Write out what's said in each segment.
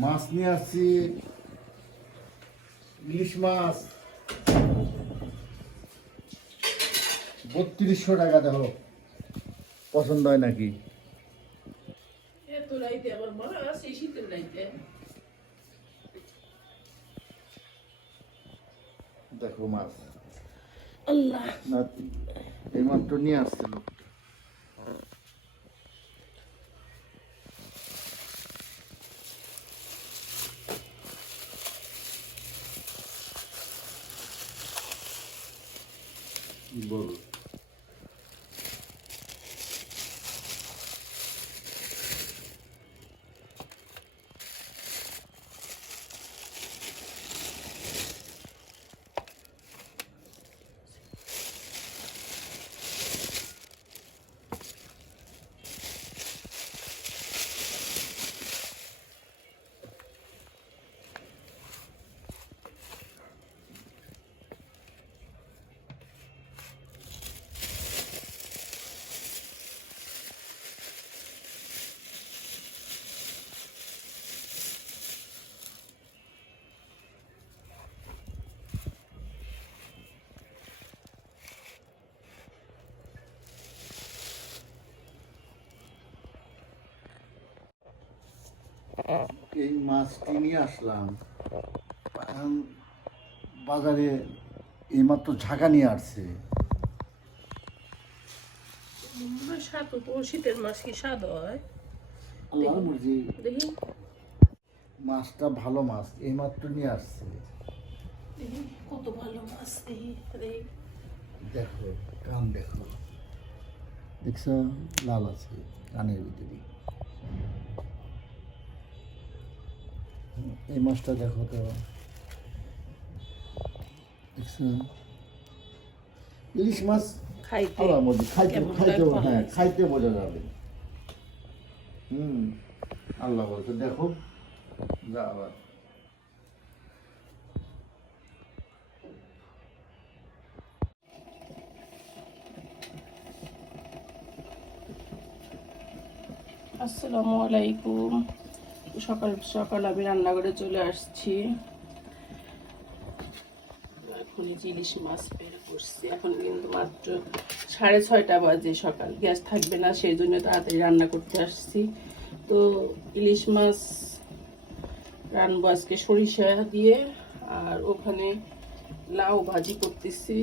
মাছ নিয়ে আসছি, ইলিশ মাছ 3200 টাকা। দেখো পছন্দ হয় নাকি? দেখো মাছ আল্লাহ না, এইমাত্র নিয়ে আসছে লোক। বল এই মাছটি নিয়ে আসলাম। এখন বাজারে এইমাত্র ঝাঁকা নিয়ে আসছে। শীতের মাছ কি স্বাদ হয়? আল্লাহর মর্জি। দেখি মাছটা ভালো মাছ, এইমাত্র নিয়ে আসছে। দেখি কত ভালো মাছ। দেখি দেখো কান, দেখো দেখছো লাল আছে কানের ভিতরে। এই মাছটা দেখো তো, দেখছো ইলিশ মাছ খাইতে আল্লাহর মর্জি। খাইতে কেমন খাইতে লাগবে? হ্যাঁ, খাইতে বোঝা যাবে। আল্লাহ বলছে দেখো যা আবার। আসসালামু আলাইকুম। সকাল সকাল আমি রান্না করে চলে আসছি। এখন এই যে ইলিশ মাছ বের করছি। এখন কিন্তু মাত্র 6:30 বাজে সকাল। গ্যাস থাকবে না, সেই জন্য তাড়াতাড়ি রান্না করতে আসছি। তো ইলিশ মাছ রান্নাবো আজকে সরিষা দিয়ে, আর ওখানে লাউ ভাজি করতেছি।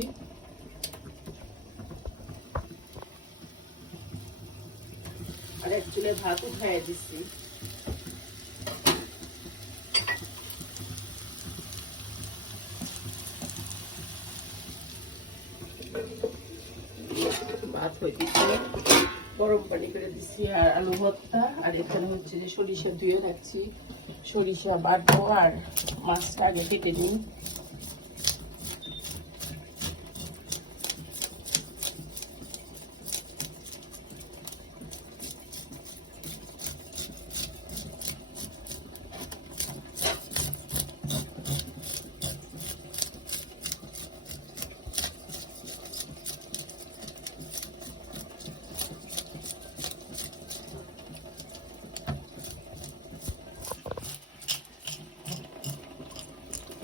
আর এক চুলে ভাত উঠাইয়া দিচ্ছি। ভাত হইতেছে, গরম পানি করে দিচ্ছি। আর আলু ভর্তা, আর এখানে হচ্ছে যে সরিষা ধুয়ে রাখছি, সরিষা বাটবো। আর মাছটা আগে কেটে নিই।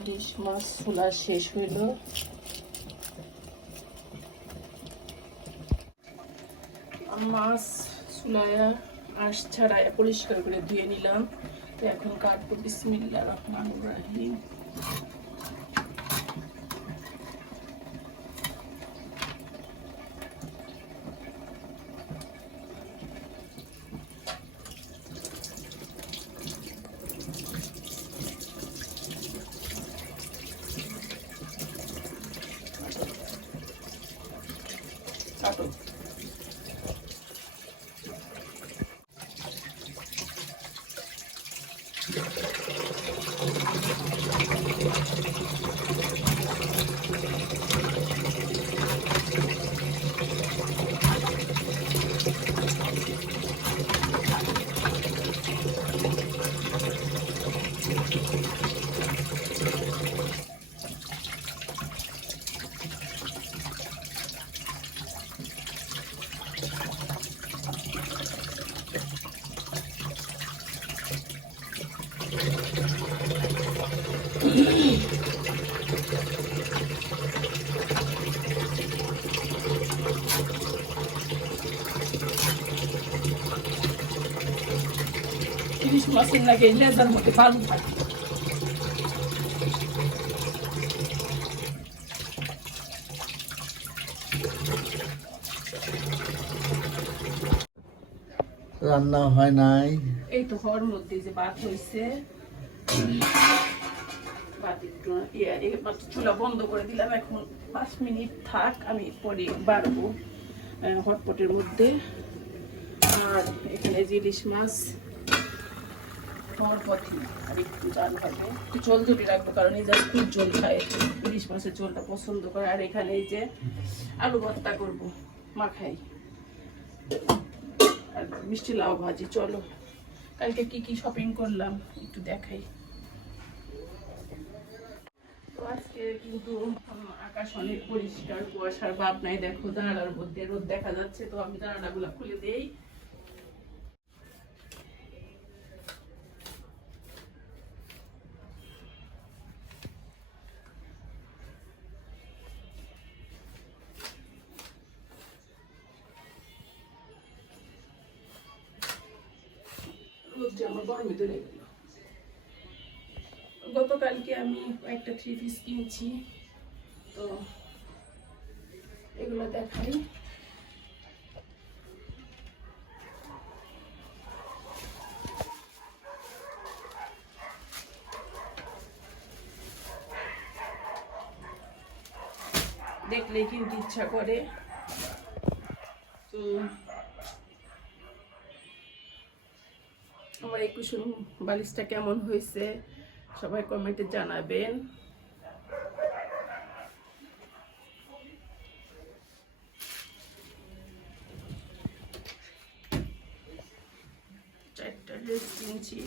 ইলিশ মাছ ছোলা শেষ হইল। মাছ চুলায়া আঁশ ছাড়ায় পরিষ্কার করে ধুয়ে নিলাম। তো এখন কাটবো। বিসমিল্লাহির রহমানির রহিম। কাটো। ইলিশ মাছের লাগে লেজার মধ্যে বালু থাকে। রান্না হয় নাই। এই তো হওয়ার মধ্যে যে ভাত হয়েছে, ভাত একটু মাত্র চুলা বন্ধ করে দিলাম। এখন 5 মিনিট থাক, আমি পরে বাড়বো হটপটের মধ্যে। আর এখানে যে ইলিশ মাছ হওয়ার পথে আর একটু জাল হবে, একটু জল ধরে রাখবো, কারণ এই যা খুব জল খায়, ইলিশ মাছের জলটা পছন্দ করে। আর এখানে এই যে আলু ভর্তা করবো মাখাই, আর মিষ্টি লাউ ভাজি। চলো কালকে কি কি শপিং করলাম একটু দেখাই। তো আজকে কিন্তু আকাশ অনেক পরিষ্কার, কুয়াশার ভাব নাই। দেখো জানালার মধ্যে রোদ দেখা যাচ্ছে, তো আমি জানালাগুলো খুলে দেই। রোদ যে আমার গরমে ধরে গেল। গতকালকে আমি একটা 3 পিস কিনছি, তো এগুলো দেখাই। দেখলে কিন্তু ইচ্ছা করে। তো আমার এই কুসুম বালিশটা কেমন হয়েছে সবাই কমেন্টে জানাবেন। চারটা ড্রেস কিনছি,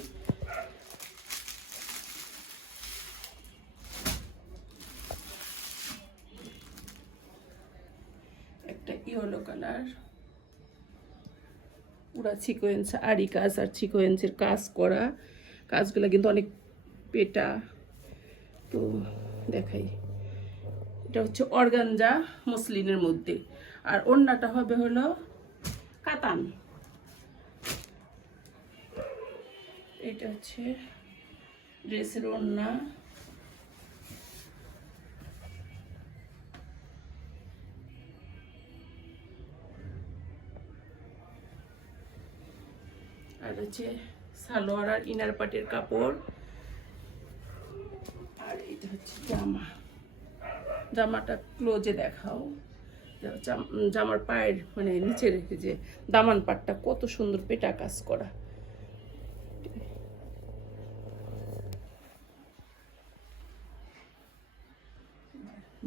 একটা ইয়েলো কালার, পুরা সিকোয়েন্স আরি কাজ আর সিকোয়েন্সের কাজ করা। কাজগুলো কিন্তু অনেক পেটা। তো দেখাই, এটা হচ্ছে অর্গানজা মসলিনের মধ্যে, আর ওড়নাটা হবে হলো কাতান। এটা হচ্ছে ড্রেসের ওড়না। আর হচ্ছে সালোয়ার আর ইনার পাটের কাপড়। আর এটা হচ্ছে জামা। জামাটা ক্লোজে দেখাও। জামার পায়ের মানে নিচে রেখে যে দামান পাটটা কত সুন্দর পেটা কাজ করা।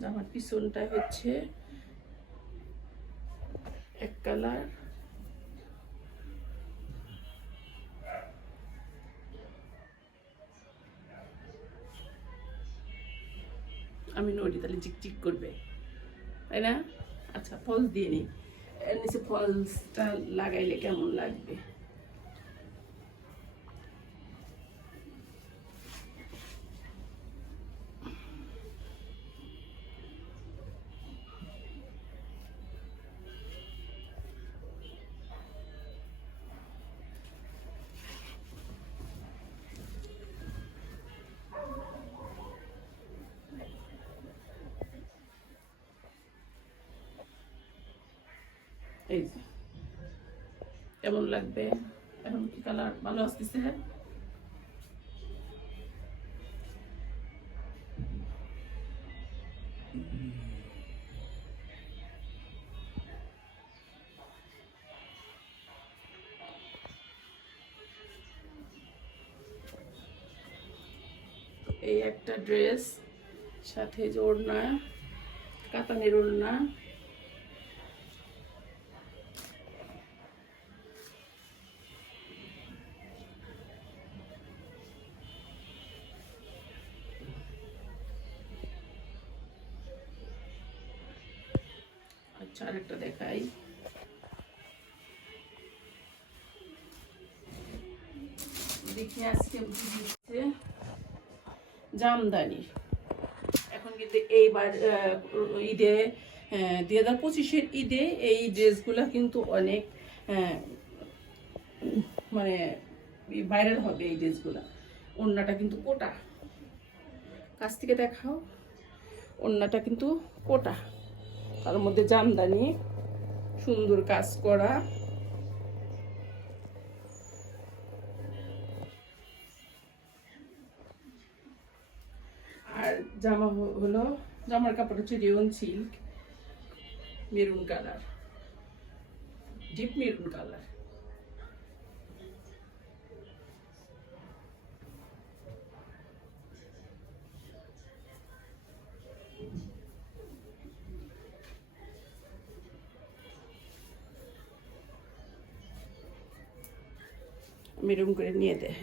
জামার পিছনটা হচ্ছে এক কালার, আমি নড়ি তাহলে চিকচিক করবে, তাই না? আচ্ছা ফলস দিয়ে নিই, এর নিচে ফলসটা লাগাইলে কেমন লাগবে। এই যে কেমন লাগবে এখন, কি কালার ভালো আসতেছে? এই একটা ড্রেস, সাথে যে ওড়না, কাতানের ওড়না। আচ্ছা আরেকটা দেখাই, দেখি আজকে বুঝে দিচ্ছে। জামদানি। এখন কিন্তু এইবার ঈদে 2025-এর ঈদে এই ড্রেসগুলো কিন্তু অনেক মানে ভাইরাল হবে এই ড্রেসগুলো। ওড়নাটা কিন্তু কোটা, কাছ থেকে দেখাও, ওড়নাটা কিন্তু কোটা, তার মধ্যে জামদানি সুন্দর কাজ করা। আর জামার কাপড় হচ্ছে rayon silk, maroon colour, deep maroon colour. Maroon করে নিয়ে দেয়।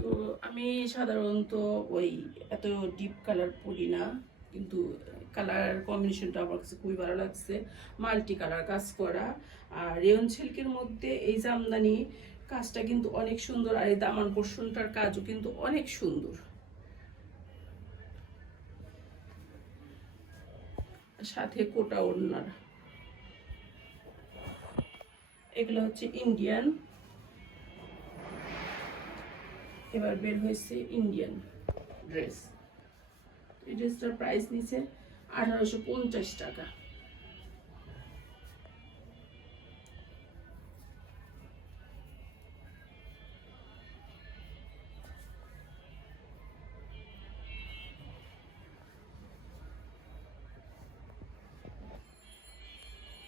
তো আমি সাধারণত ওই এত ডিপ কালার পরি না, কিন্তু কালার কম্বিনেশনটা আমার কাছে খুবই ভালো লাগছে, মাল্টি কালার কাজ করা। আর রেয়ন সিল্কের মধ্যে এই জামদানি কাজটা কিন্তু অনেক সুন্দর, আর এই দামান পোর্শনটার কাজও কিন্তু অনেক সুন্দর। সাথে কোটা ওড়নার, এগুলো হচ্ছে ইন্ডিয়ান, এবার বের হয়েছে ইন্ডিয়ান ড্রেস। এই ড্রেসটার প্রাইস নিচে 1850 টাকা।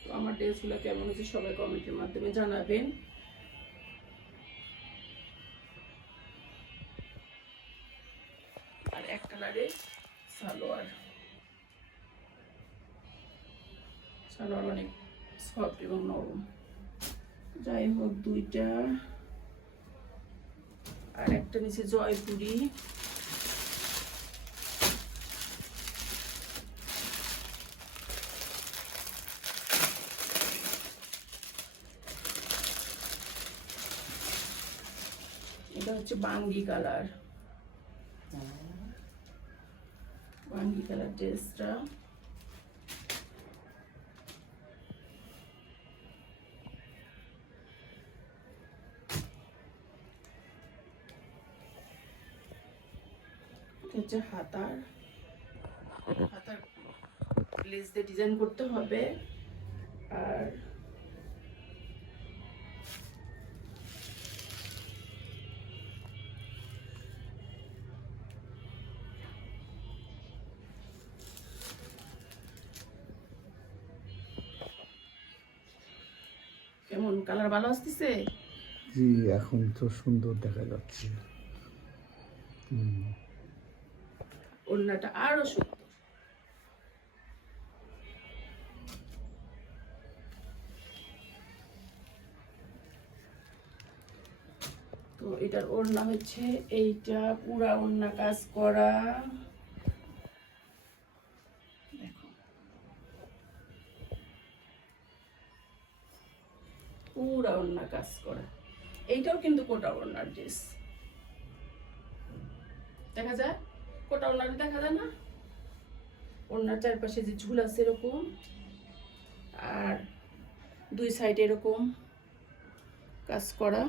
তো আমার ড্রেসগুলো কেমন হচ্ছে সবাই কমেন্টের মাধ্যমে জানাবেন। আর এক কালারে সালোয়ার, সালোয়ার অনেক সফট এবং নরম। যাই হোক, দুইটা। আর একটা নিচে জয়পুরি, এটা হচ্ছে বাঙ্গি কালার, বাঙ্গি কালার ড্রেসটা। হচ্ছে হাতার লেস দিয়ে ডিজাইন করতে হবে। আর কেমন কালার ভালো আসতেছে? জি, এখন তো সুন্দর দেখা যাচ্ছে। ওড়নাটা আরো সুন্দর। তো এটার ওড়না হচ্ছে এইটা, পুরা ওড়না কাজ করা, দেখো পুরা ওড়না কাজ করা। এইটাও কিন্তু কোটা ওড়নার ড্রেস, দেখা যায় কোটা ওড়নাটা দেখা যায় না? ওড়নার চারপাশে যে ঝুল আছে এরকম, আর দুই সাইডে এরকম কাজ করা।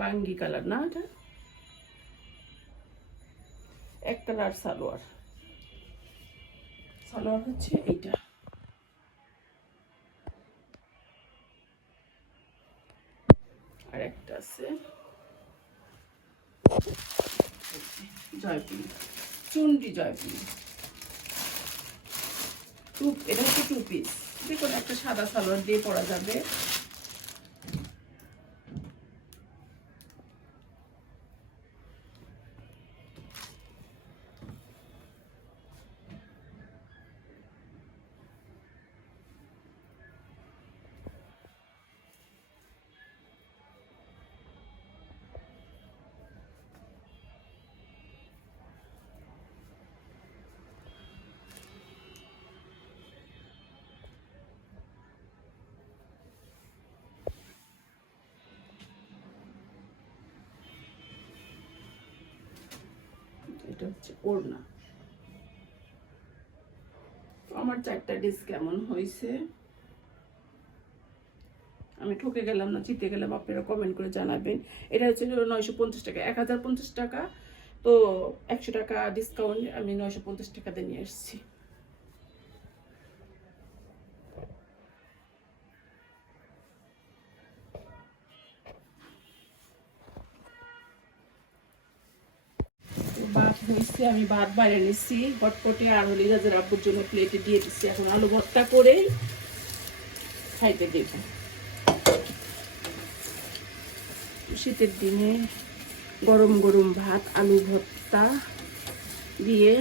বাঙ্গি কালার না, এটা এক কালার সালোয়ার, সালোয়ার হচ্ছে এইটা। আর একটা আছে জয়পুরি, চুনরি জয়পুরি এটা হচ্ছে 2 পিস, যে কোনো একটা সাদা সালোয়ার দিয়ে পরা যাবে। এটা হচ্ছে ওড়না। আমার 4টা ডিস কেমন হয়েছে, আমি ঠকে গেলাম না জিতে গেলাম, আপনারা কমেন্ট করে জানাবেন। এটা হচ্ছে 950 টাকা, 1050 টাকা, তো 100 টাকা ডিসকাউন্ট আমি 950 টাকা দিয়ে নিয়ে এসেছি। ভাত হয়েছে, আমি ভাত বাইরে নিচ্ছি পটপটে, আর হলি রাজার আব্বুর জন্য প্লেটে দিয়ে দিচ্ছি। এখন আলু ভর্তা করে খাইতে দেব। শীতের দিনে গরম গরম ভাত আলু ভর্তা দিয়ে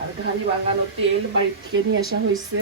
আর ঘানি বাগানো তেল বাড়ি থেকে নিয়ে আসা হয়েছে।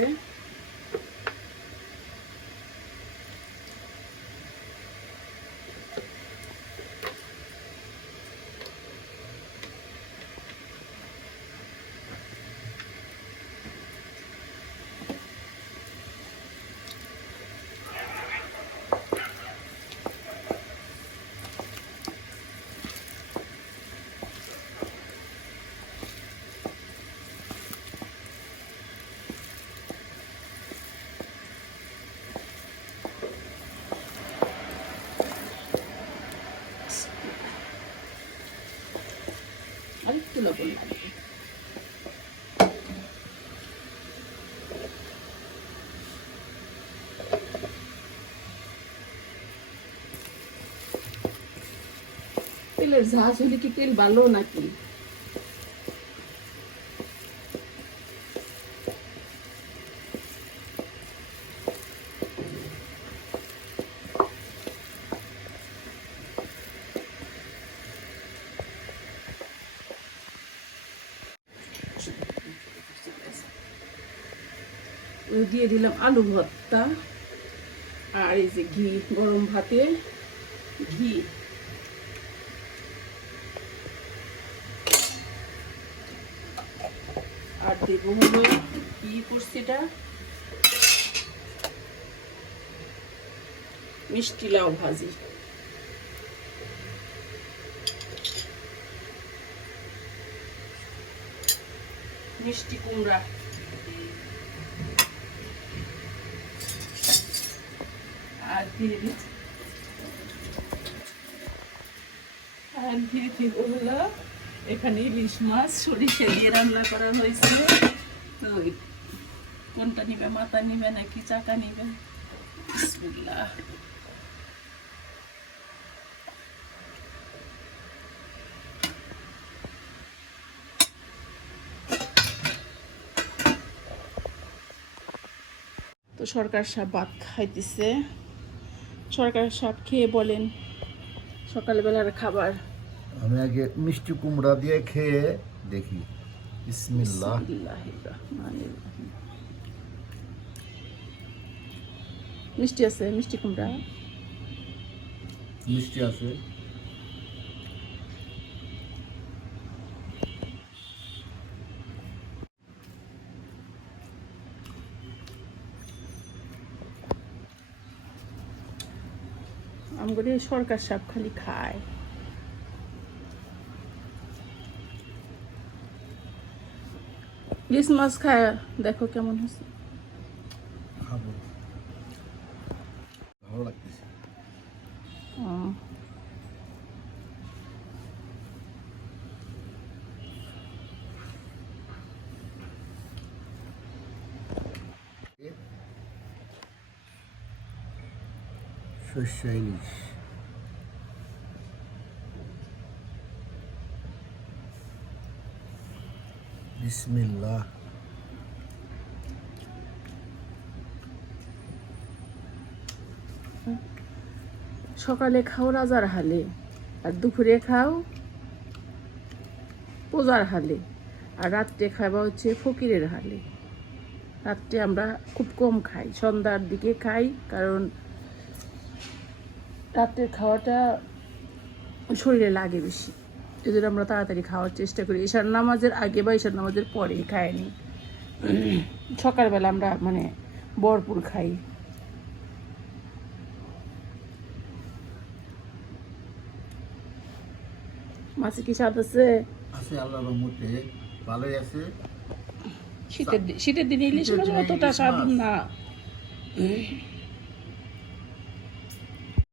আরেকটু লবণ লাগবে। তেলের ঝাঁজ হলে কি তেল ভালো নাকি? দিয়ে দিলাম আলু ভর্তা, আর এই যে ঘি, গরম ভাতে ঘি। আর দেবো হলো কি করছি এটা, মিষ্টি লাউ ভাজি। মিষ্টি কুমড়া, আর দিয়ে দিচ্ছি, আর দিয়ে দিব হলো এখানে ইলিশ মাছ সরিষা দিয়ে রান্না করা হয়েছে। তো কোনটা নিবে, মাথা নিবে নাকি চাকা নিবে? বিসমিল্লাহ। তো সরকার সাহেব ভাত খাইতেছে। সরকার সাহেব খেয়ে বলেন সকালবেলার খাবার। আমি আগে মিষ্টি কুমড়া দিয়ে খেয়ে দেখি। বিসমিল্লাহ। বিসমিল্লাহির রহমানির রহিম। মিষ্টি আছে, মিষ্টি কুমড়া মিষ্টি আছে। আমগুলি সরকার সাহেব খালি খায়। ইলিশ মাছ খায়, দেখো কেমন হয়েছে। খাবো, ভালো লাগতেছে। শস্য ইলিশ। বিসমিল্লাহ। সকালে খাও রাজার হালে, আর দুপুরে খাও পূজার হালে, আর রাত্রে খাওয়া হচ্ছে ফকিরের হালে। রাত্রে আমরা খুব কম খাই, সন্ধ্যার দিকে খাই, কারণ রাত্রের খাওয়াটা শরীরে লাগে বেশি। এই জন্য আমরা তাড়াতাড়ি খাওয়ার চেষ্টা করি, ঈশার নামাজের আগে বা ঈশার নামাজের পরে খাইনি। সকালবেলা আমরা মানে ভরপুর খাই। মাছে কি স্বাদ আছে? আছে আল্লাহর রহমতে, ভালোই আছে। শীতের দিনে ইলিশ মাছ অতটা স্বাদ না।